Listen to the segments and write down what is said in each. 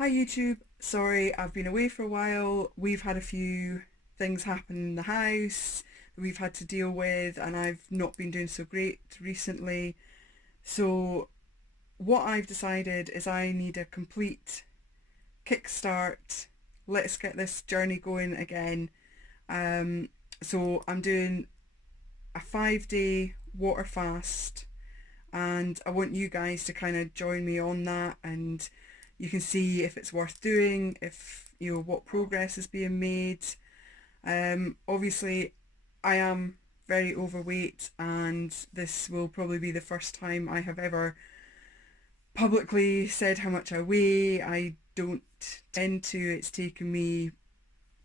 Hi YouTube, sorry I've been away for a while. We've had a few things happen in the house that we've had to deal with and I've not been doing so great recently. So what I've decided is I need a complete kickstart. Let's get this journey going again. Um, so I'm doing a 5-day water fast and I want you guys to kind of join me on that, and you can see if it's worth doing, if what progress is being made. Obviously I am very overweight and this will probably be the first time I have ever publicly said how much I weigh. I don't tend to. It's taken me,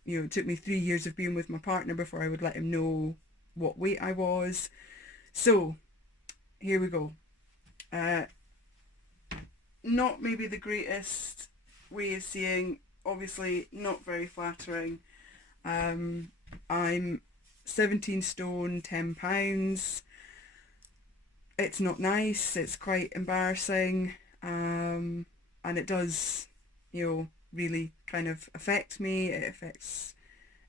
it took me 3 years of being with my partner before I would let him know what weight I was. So here we go. Uh, Not maybe the greatest way of seeing, obviously not very flattering. I'm 17 stone 10 pounds. It's not nice, it's quite embarrassing, and it does, really kind of affect me. It affects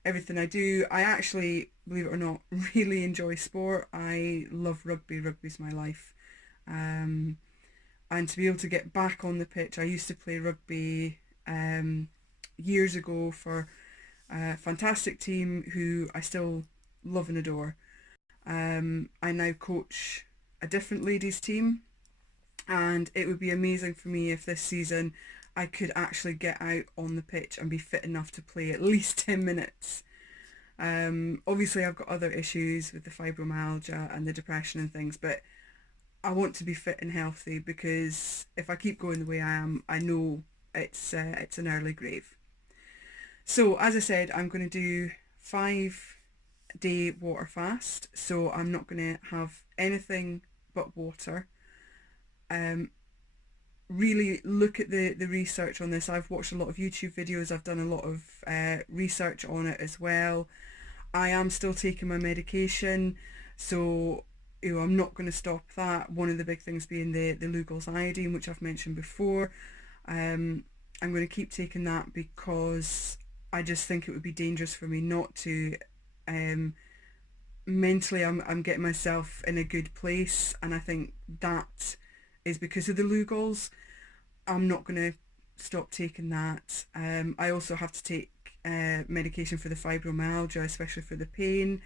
everything I do. I actually, believe it or not, really enjoy sport. I love rugby. Rugby's my life. Um, and to be able to get back on the pitch, I used to play rugby years ago for a fantastic team who I still love and adore. I now coach a different ladies team, and it would be amazing for me if this season I could actually get out on the pitch and be fit enough to play at least 10 minutes. Obviously I've got other issues with the fibromyalgia and the depression and things, but I want to be fit and healthy, because if I keep going the way I am, I know it's an early grave. So as I said, I'm going to do 5-day water fast. So I'm not going to have anything but water. Really look at the research on this. I've watched a lot of YouTube videos. I've done a lot of research on it as well. I am still taking my medication, so I'm not going to stop that. One of the big things being the Lugol's iodine, which I've mentioned before. I'm going to keep taking that because I just think it would be dangerous for me not to. Mentally, I'm getting myself in a good place, and I think that is because of the Lugol's. I'm not going to stop taking that. I also have to take medication for the fibromyalgia, especially for the pain,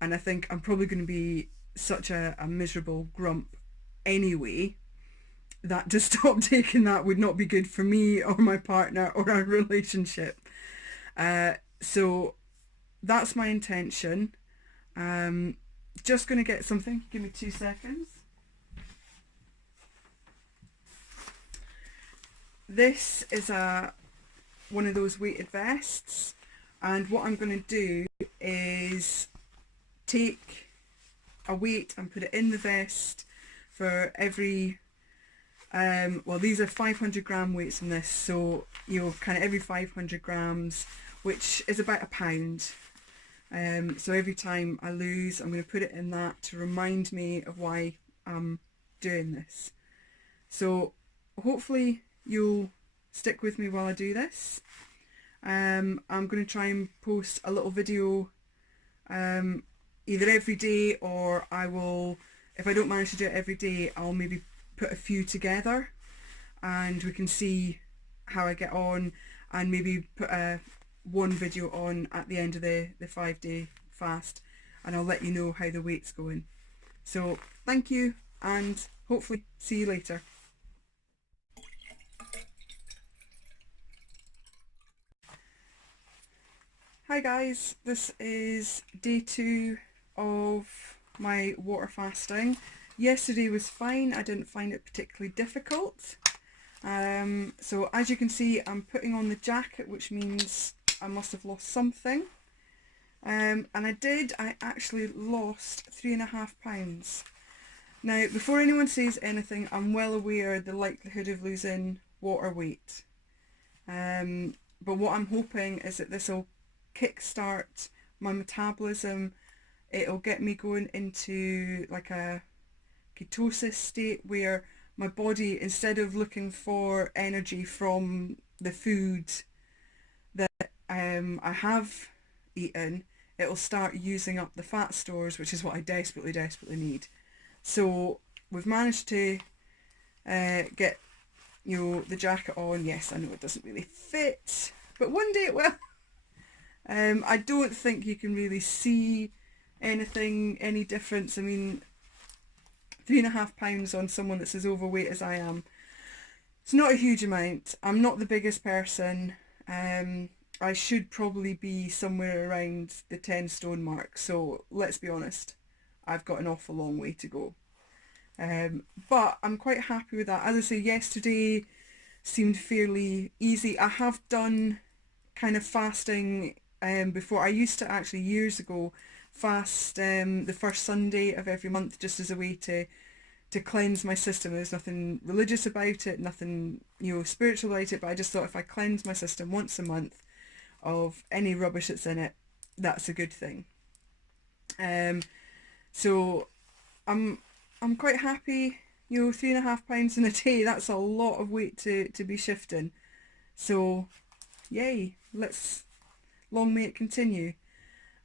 and I think I'm probably going to be such a miserable grump anyway that to stop taking that would not be good for me or my partner or our relationship. So that's my intention. Just going to get something. Give me 2 seconds. This is one of those weighted vests, and what I'm going to do is take a weight and put it in the vest for every well, these are 500 gram weights in this, so kind of every 500 grams, which is about a pound. So every time I lose, I'm going to put it in that to remind me of why I'm doing this. So hopefully you'll stick with me while I do this. I'm going to try and post a little video either every day, or I will, if I don't manage to do it every day, I'll maybe put a few together and we can see how I get on, and maybe put one video on at the end of the 5-day fast, and I'll let you know how the weight's going. So thank you, and hopefully see you later. Hi guys, this is day 2 of my water fasting. Yesterday was fine, I didn't find it particularly difficult. So as you can see, I'm putting on the jacket, which means I must have lost something. And I actually lost 3.5 pounds. Now, before anyone says anything, I'm well aware the likelihood of losing water weight. But what I'm hoping is that this will kickstart my metabolism. It'll get me going into like a ketosis state where my body, instead of looking for energy from the food that I have eaten, it'll start using up the fat stores, which is what I desperately, desperately need. So we've managed to get, you know, the jacket on. Yes, I know it doesn't really fit, but one day it will. I don't think you can really see any difference. I mean, 3.5 pounds on someone that's as overweight as I am, it's not a huge amount. I'm not the biggest person. I should probably be somewhere around the 10 stone mark, so let's be honest, I've got an awful long way to go. But I'm quite happy with that. As I say, yesterday seemed fairly easy. I have done kind of fasting before. I used to actually years ago fast the first Sunday of every month, just as a way to cleanse my system. There's nothing religious about it, nothing, you know, spiritual about it, but I just thought if I cleanse my system once a month of any rubbish that's in it, that's a good thing. So I'm quite happy. You know, 3.5 pounds in a day, that's a lot of weight to be shifting. So yay, long may it continue.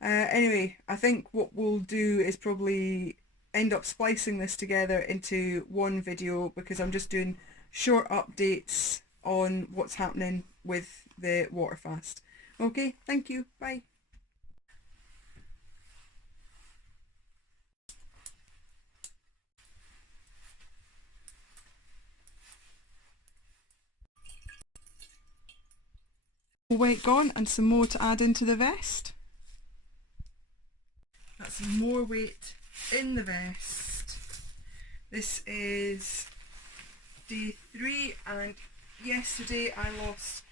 Anyway, I think what we'll do is probably end up splicing this together into one video, because I'm just doing short updates on what's happening with the water fast. Okay, thank you, bye. Weight gone and some more to add into the vest. That's some more weight in the vest. This is day 3, and yesterday I lost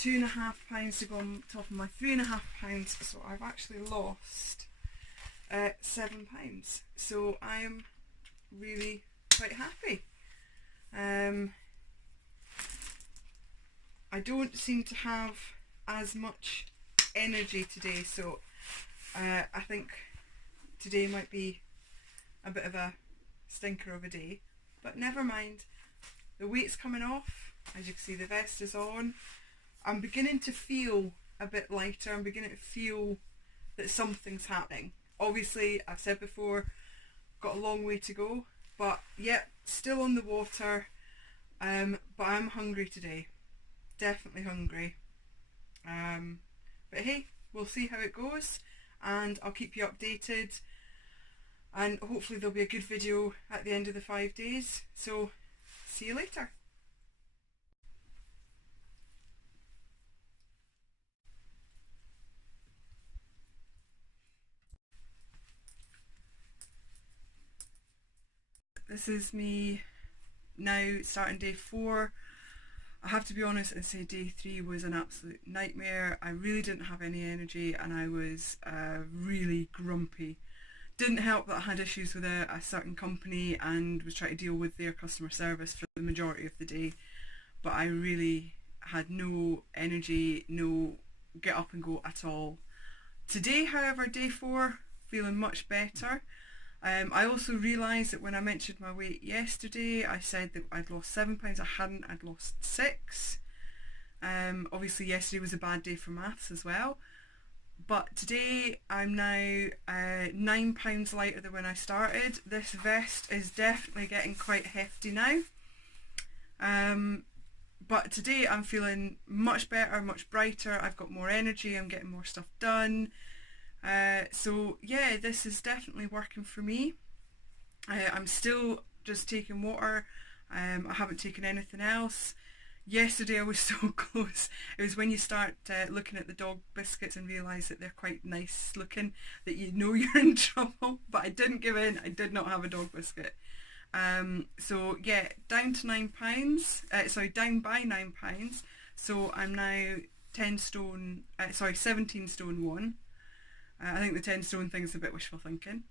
2.5 pounds to go on top of my 3.5 pounds, so I've actually lost 7 pounds. So I am really quite happy. I don't seem to have as much energy today, so I think today might be a bit of a stinker of a day, but never mind. The weight's coming off. As you can see, the vest is on. I'm beginning to feel a bit lighter. I'm beginning to feel that something's happening. Obviously, I've said before, got a long way to go, but yep, still on the water. But I'm hungry today. Definitely hungry. But hey, we'll see how it goes, and I'll keep you updated, and hopefully there'll be a good video at the end of the 5 days. So see you later. This is me now starting day 4. I have to be honest and say day 3 was an absolute nightmare. I really didn't have any energy, and I was really grumpy. Didn't help that I had issues with a certain company and was trying to deal with their customer service for the majority of the day, but I really had no energy, no get up and go at all. Today, however, day 4, feeling much better. I also realised that when I mentioned my weight yesterday, I said that I'd lost 7 pounds. I hadn't, I'd lost 6. Obviously yesterday was a bad day for maths as well. But today I'm now 9 pounds lighter than when I started. This vest is definitely getting quite hefty now. But today I'm feeling much better, much brighter. I've got more energy, I'm getting more stuff done. So yeah, this is definitely working for me. I'm still just taking water. I haven't taken anything else. Yesterday I was so close. It was when you start looking at the dog biscuits and realise that they're quite nice looking that you know you're in trouble, but I didn't give in. I did not have a dog biscuit. So yeah, down to 9 pounds, down by 9 pounds. So I'm now 17 stone 1. I think the 10 stone thing is a bit wishful thinking.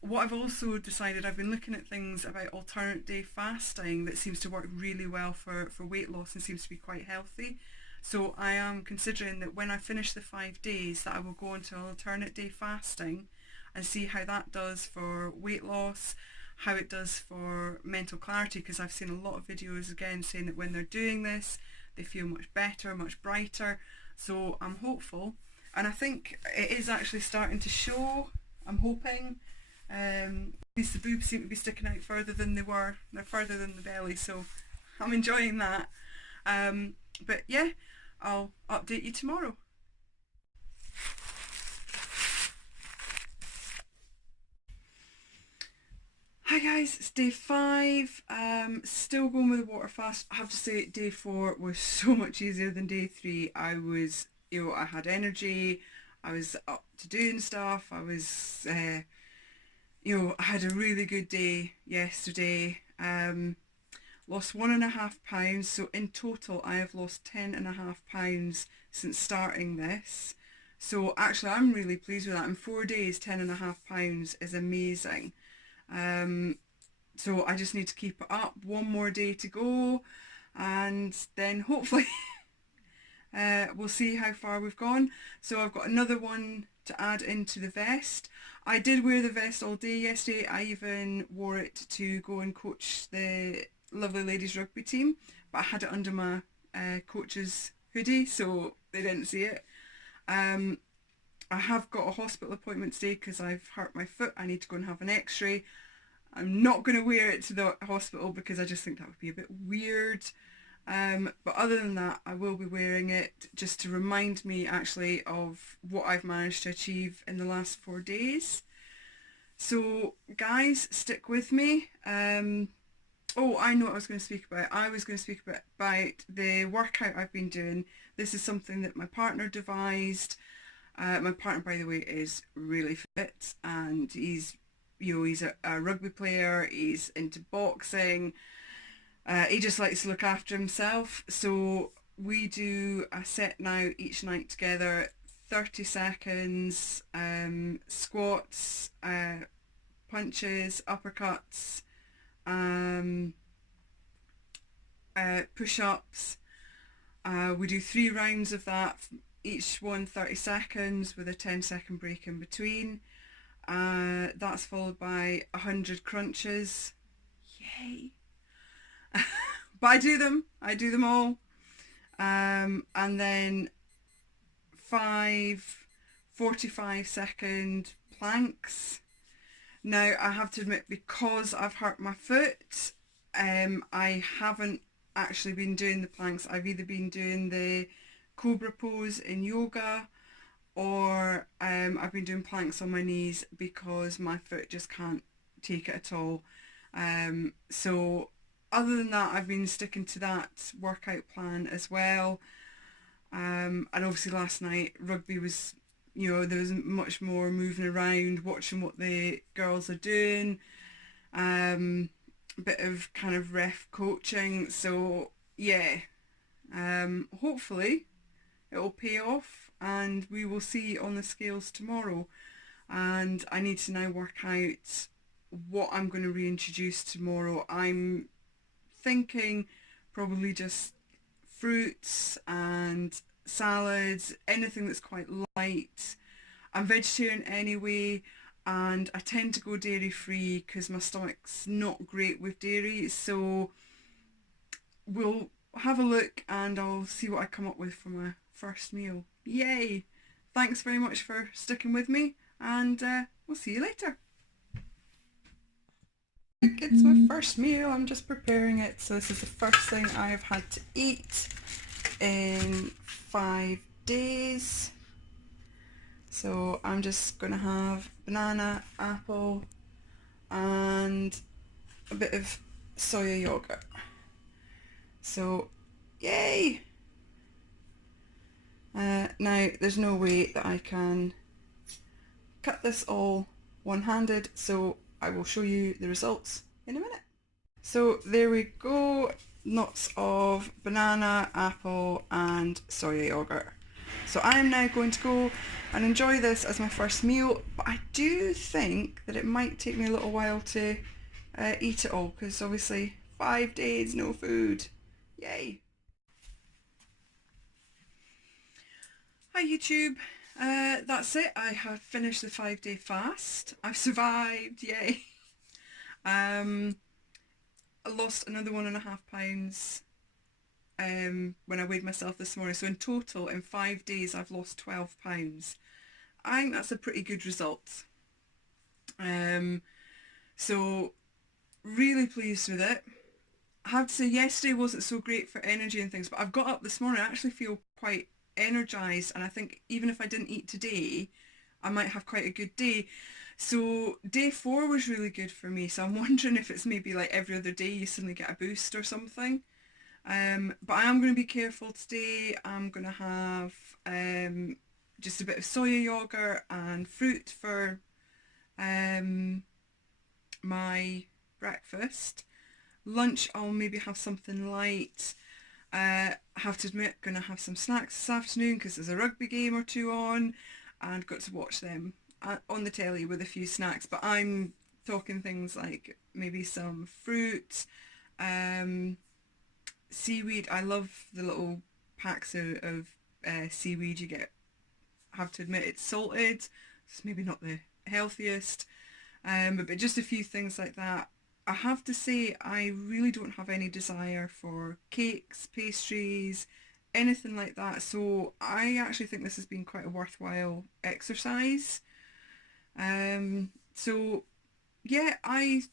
What I've also decided, I've been looking at things about alternate day fasting that seems to work really well for weight loss and seems to be quite healthy. So I am considering that when I finish the 5 days that I will go into alternate day fasting and see how that does for weight loss, how it does for mental clarity, because I've seen a lot of videos again saying that when they're doing this they feel much better, much brighter. So I'm hopeful, and I think it is actually starting to show. I'm hoping. At least the boobs seem to be sticking out further than they were. They're further than the belly, so I'm enjoying that. But yeah, I'll update you tomorrow. Hi guys, it's day 5. Still going with the water fast. I have to say day 4 was so much easier than day 3. I was, I had energy. I was up to doing stuff. I was, I had a really good day yesterday. Lost 1.5 pounds. So in total, I have lost 10.5 pounds since starting this. So actually, I'm really pleased with that. In 4 days, 10.5 pounds is amazing. So I just need to keep it up. One more day to go, and then hopefully we'll see how far we've gone. So I've got another one to add into the vest. I did wear the vest all day yesterday. I even wore it to go and coach the lovely ladies rugby team, but I had it under my coach's hoodie, so they didn't see it. I have got a hospital appointment today because I've hurt my foot. I need to go and have an x-ray. I'm not going to wear it to the hospital because I just think that would be a bit weird. But other than that, I will be wearing it just to remind me actually of what I've managed to achieve in the last 4 days. So guys, stick with me. Oh, I know what I was going to speak about. I was going to speak about the workout I've been doing. This is something that my partner devised. My partner, by the way, is really fit, and he's a rugby player. He's into boxing. He just likes to look after himself. So we do a set now each night together, 30 seconds, squats, punches, uppercuts, push-ups. We do 3 rounds of that, each one 30 seconds with a 10-second break in between. That's followed by 100 crunches. Yay! But I do them all. And then 5 45-second planks. Now I have to admit, because I've hurt my foot, I haven't actually been doing the planks. I've either been doing the cobra pose in yoga, or I've been doing planks on my knees because my foot just can't take it at all. So other than that, I've been sticking to that workout plan as well. And obviously last night rugby was, there was much more moving around, watching what the girls are doing, a bit of kind of ref coaching. So yeah, hopefully it will pay off and we will see on the scales tomorrow. And I need to now work out what I'm going to reintroduce tomorrow. I'm thinking probably just fruits and salads, anything that's quite light. I'm vegetarian anyway, and I tend to go dairy free because my stomach's not great with dairy. So we'll have a look and I'll see what I come up with for my first meal. Yay! Thanks very much for sticking with me, and we'll see you later. It's my first meal. I'm just preparing it. So this is the first thing I've had to eat in 5 days. So I'm just gonna have banana, apple, and a bit of soya yogurt. So yay! Now there's no way that I can cut this all one-handed, so I will show you the results in a minute. So there we go, lots of banana, apple and soya yogurt. So I am now going to go and enjoy this as my first meal, but I do think that it might take me a little while to eat it all, because obviously 5 days no food. Yay! Hi YouTube, that's it. I have finished the 5-day fast. I've survived, yay! I lost another 1.5 pounds when I weighed myself this morning. So in total, in 5 days, I've lost 12 pounds. I think that's a pretty good result. So really pleased with it. I have to say yesterday wasn't so great for energy and things, but I've got up this morning. I actually feel quite energized, and I think even if I didn't eat today, I might have quite a good day. So day 4 was really good for me. So I'm wondering if it's maybe like every other day you suddenly get a boost or something. But I am going to be careful today. I'm going to have just a bit of soya yogurt and fruit for my breakfast. Lunch I'll maybe have something light. I have to admit, going to have some snacks this afternoon because there's a rugby game or two on, and got to watch them on the telly with a few snacks. But I'm talking things like maybe some fruit, seaweed. I love the little packs of seaweed you get. I have to admit it's salted. It's maybe not the healthiest, but just a few things like that. I have to say I really don't have any desire for cakes, pastries, anything like that. So I actually think this has been quite a worthwhile exercise. So yeah, I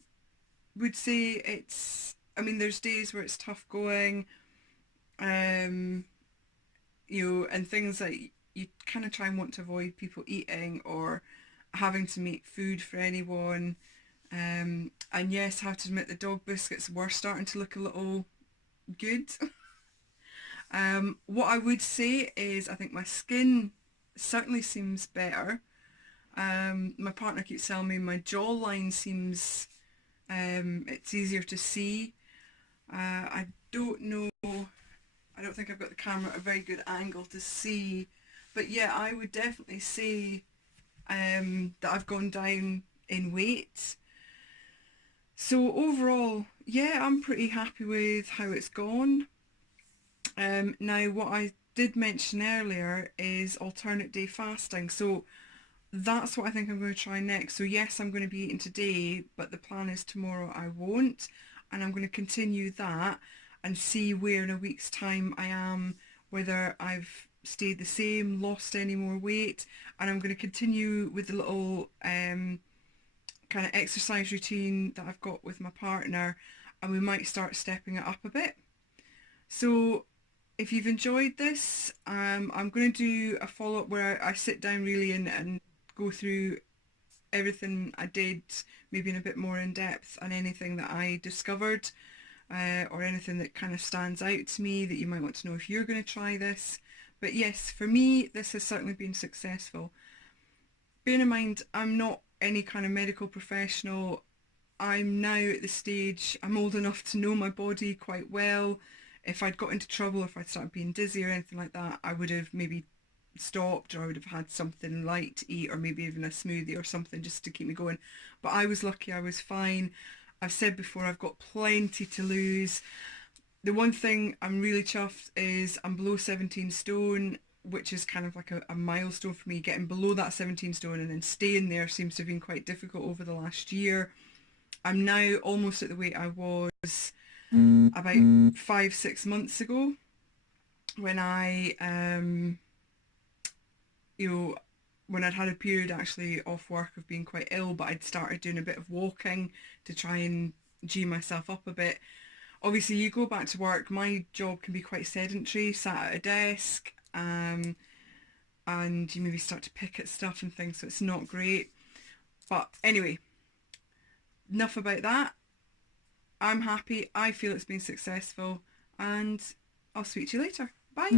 would say I mean, there's days where it's tough going, um, and things like you kind of try and want to avoid people eating or having to make food for anyone. And yes, I have to admit the dog biscuits were starting to look a little good. What I would say is I think my skin certainly seems better. My partner keeps telling me my jawline seems, it's easier to see. I don't know, I don't think I've got the camera at a very good angle to see, but yeah, I would definitely say that I've gone down in weight. So overall, yeah, I'm pretty happy with how it's gone. Now, what I did mention earlier is alternate day fasting. So that's what I think I'm going to try next. So yes, I'm going to be eating today, but the plan is tomorrow I won't. And I'm going to continue that and see where in a week's time I am, whether I've stayed the same, lost any more weight. And I'm going to continue with the little kind of exercise routine that I've got with my partner, and we might start stepping it up a bit. So if you've enjoyed this, I'm going to do a follow-up where I sit down really and go through everything I did, maybe in a bit more in depth, and anything that I discovered, or anything that kind of stands out to me that you might want to know if you're going to try this. But yes, for me, this has certainly been successful. Bearing in mind, I'm not any kind of medical professional. I'm now at the stage, I'm old enough to know my body quite well. If I'd got into trouble, if I'd started being dizzy or anything like that, I would have maybe stopped, or I would have had something light to eat, or maybe even a smoothie or something just to keep me going. But I was lucky, I was fine. I've said before, I've got plenty to lose. The one thing I'm really chuffed is I'm below 17 stone, which is kind of like a milestone for me. Getting below that 17 stone and then staying there seems to have been quite difficult over the last year. I'm now almost at the weight I was about 5-6 months ago, when I when I'd had a period actually off work of being quite ill, but I'd started doing a bit of walking to try and G myself up a bit. Obviously you go back to work, my job can be quite sedentary, sat at a desk, and you maybe start to pick at stuff and things, so it's not great. But anyway, enough about that. I'm happy, I feel it's been successful, and I'll speak to you later. Bye.